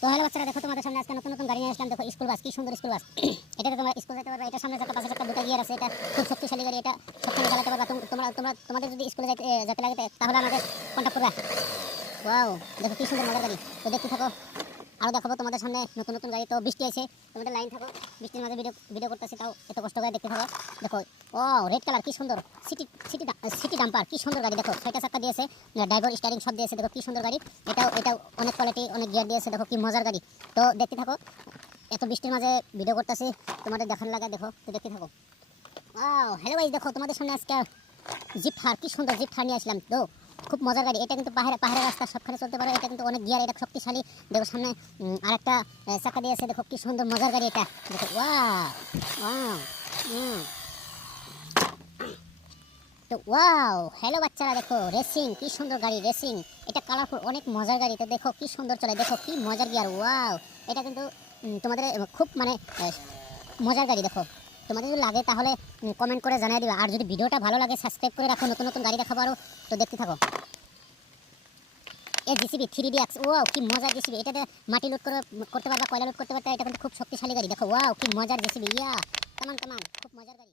তো হ্যালো বাচ্চারা, দেখো তোমাদের সামনে আজকে নতুন নতুন গাড়ি নিয়ে আসলাম। দেখো স্কুল বাস, কি সুন্দর স্কুল বাস। এটাতে তোমরা স্কুল যেতে পারবে। এটা সামনে চাকা পাশে চাকা দুটো গিয়ার আছে। এটা খুব শক্তিশালী গাড়ি। এটা সবখানে চালাতে পারবা। তোমাদের যদি স্কুলে যেতে লাগে তাহলে আমাদের কন্টাক্ট করবা। ওয়াও, দেখো কি সুন্দর মজার গাড়ি। তো দেখতে থাকো, আরো দেখাবো তোমাদের সামনে নতুন নতুন গাড়ি। তো বৃষ্টি আছে, তোমাদের লাইন থাকো। বৃষ্টির মাঝে ভিডিও করতেছি, তাও এত কষ্ট করে দেখতে থাকো। দেখো ও রেড কালার, কি সুন্দর সিটি ডাম্পার, কি সুন্দর গাড়ি। দেখো 6টা চাকা দিয়েছে, ড্রাইভার স্টারিং সব দিয়েছে। দেখো কি সুন্দর গাড়ি। এটাও অনেক কোয়ালিটি, অনেক গিয়ার দিয়েছে। দেখো কি মজার গাড়ি। তো দেখতে থাকো, এত বৃষ্টির মাঝে ভিডিও করতেছি, তোমাদের দেখার লাগা। দেখো তো দেখতে থাকো। ওয়াও হ্যালো গাইস, দেখো তোমাদের সামনে আজকে জিপ থার, কি সুন্দর জিপ থার নিয়ে আসলাম। তো খুব মজার গাড়ি। এটা কিন্তু পাহাড়ের রাস্তা সবখানে চলতে পারে। এটা কিন্তু অনেক গিয়ার, এটা শক্তিশালী। দেখো সামনে আরেকটা চাকা দিয়েছে। দেখো কি সুন্দর মজার গাড়ি এটা। দেখো ওয়াও ওয়াও। তো ওয়াও হ্যালো বাচ্চারা, দেখো রেসিং, কি সুন্দর গাড়ি রেসিং। এটা কালারফুল, অনেক মজার গাড়ি। তো দেখো কি সুন্দর চলে, দেখো কি মজার গিয়ার। ওয়াও, এটা কিন্তু তোমাদের খুব মানে মজার গাড়ি। দেখো তোমাদের যদি লাগে তাহলে কমেন্ট করে জানিয়ে দিবা। আর যদি ভিডিওটা ভালো লাগে সাবস্ক্রাইব করে রাখো, নতুন নতুন গাড়ি দেখাবো আরো। তো দেখতে থাকো। এই জিসিবি 3DX, ওয়াও কি মজার জিসিবি। এটাতে মাটি লোড করতে পারবা, কয়লা লোড করতে পারবা। এটা কিন্তু খুব শক্তিশালী গাড়ি। দেখো ওয়াও কি মজার জিসিবি। ইয়া কামান, খুব মজার গাড়ি।